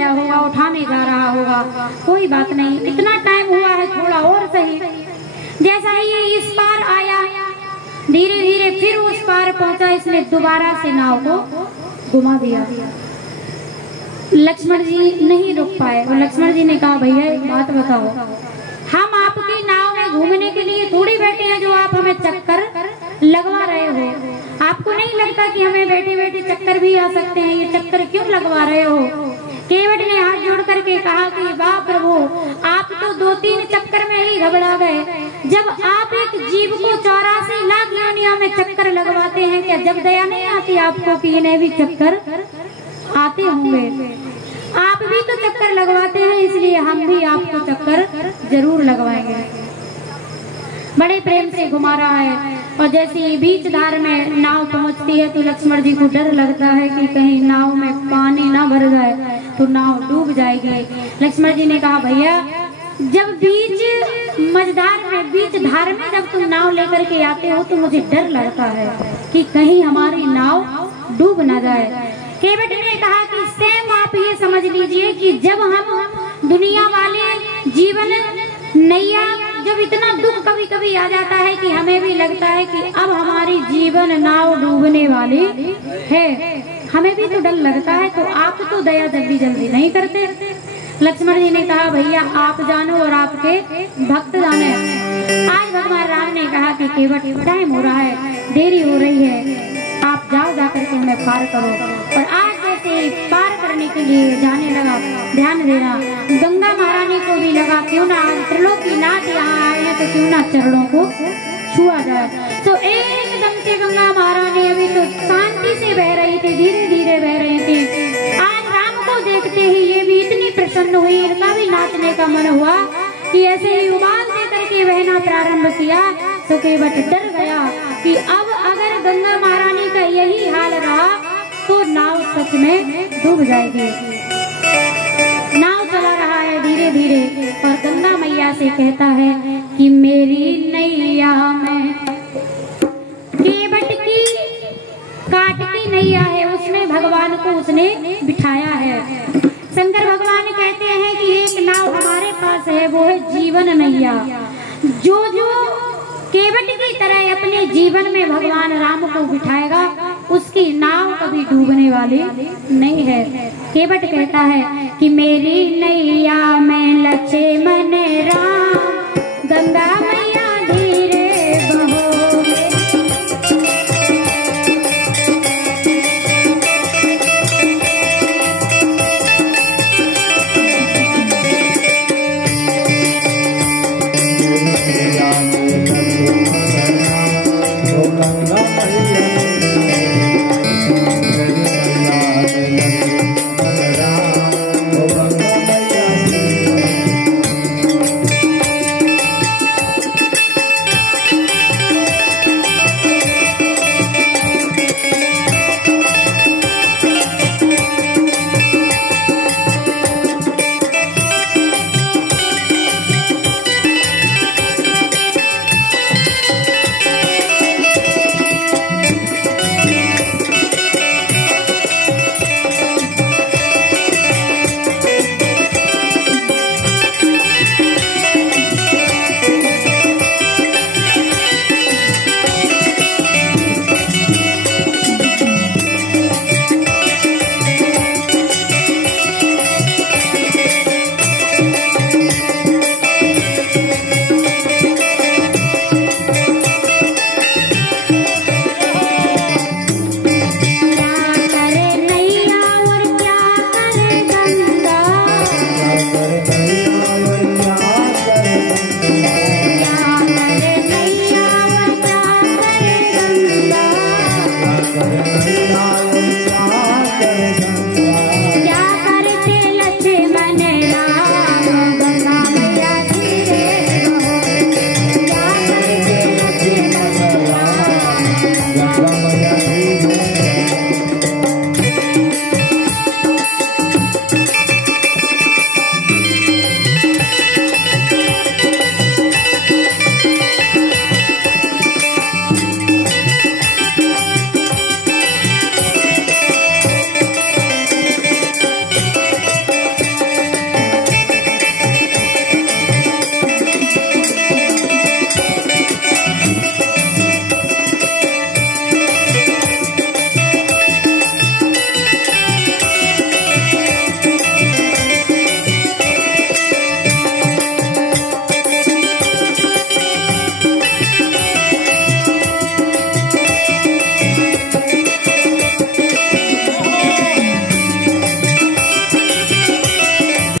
गया होगा, उठाने जा रहा होगा, कोई बात नहीं, इतना टाइम हुआ है, थोड़ा और सही। जैसा ही ये इस पार आया, धीरे धीरे फिर उस पार पहुंचा, इसने दोबारा से नाव को घुमा दिया। लक्ष्मण जी नहीं रुक पाए और लक्ष्मण जी ने कहा, भैया एक बात बताओ, हम आपकी नाव में घूमने के लिए थोड़ी बैठे हैं जो आप हमें चक्कर लगवा रहे हो। आपको नहीं लगता कि हमें बैठे बैठे चक्कर भी आ सकते हैं, ये चक्कर क्यों लगवा रहे हो? केवट ने हाथ जोड़ करके कहा कि वाह प्रभु, आप तो 2-3 चक्कर में ही घबरा गए। जब आप एक जीव को 84 लाख योनियों में चक्कर लगवाते हैं, क्या जब दया नहीं आती आपको कि इन्हें भी चक्कर आते होंगे? आप भी तो चक्कर लगवाते हैं, इसलिए हम भी आपको चक्कर जरूर लगवाएंगे। बड़े प्रेम से घुमा रहा है और जैसे ही बीच धार में नाव पहुंचती है तो लक्ष्मण जी को डर लगता है कि कहीं नाव में पानी ना भर जाए तो नाव डूब जाएगी। लक्ष्मण जी ने कहा, भैया जब बीच मझधार में, बीच धार में जब तुम नाव लेकर के आते हो तो मुझे डर लगता है कि कहीं हमारी नाव डूब ना जाए। केवट ने कहा कि सेम आप ये समझ लीजिए कि जब हम दुनिया वाले जीवन नैया, जब इतना दुख कभी कभी आ जाता है कि हमें भी लगता है कि अब हमारी जीवन नाव डूबने वाली है, हमें भी तो डर लगता है, तो आप तो दया जल्दी जल्दी नहीं करते। लक्ष्मण जी ने कहा, भैया आप जानो और आपके भक्त जाने। आज भगवान राम ने कहा कि केवट टाइम हो रहा है, देरी हो रही है, आप जाओ, जाकर के हमें पार करो। और आज जैसे पार करने के लिए जाने लगा, ध्यान देना, गंगा महारानी को भी लगा क्यों ना त्रिलोकीनाथ यहाँ आए हैं तो क्यों ना चरणों को छुआ जाए। तो एकदम से गंगा महारानी अभी तो शांति से बह रही थी, धीरे धीरे बह रही थी। आज राम को देखते ही ये भी इतनी प्रसन्न हुई, इनका भी नाचने का मन हुआ कि ऐसे ही उबाल दे करके बहना प्रारंभ किया। तो केवट डर गया कि अब अगर गंगा महारानी का यही हाल रहा तो नाव सच में डूब जाएगी। नाव चला रहा है धीरे धीरे और गंगा मैया से कहता है कि मेरी नैया में, केवट की काट की नैया है, उसमें भगवान को उसने बिठाया है। शंकर भगवान कहते हैं कि एक नाव हमारे पास है, वो है जीवन नैया। जो केवट की तरह अपने जीवन में भगवान राम को बिठाएगा, उसकी नाव कभी डूबने वाली नहीं है। केवट कहता है कि मेरी नैया में लक्ष्मण राम, गंगा मैया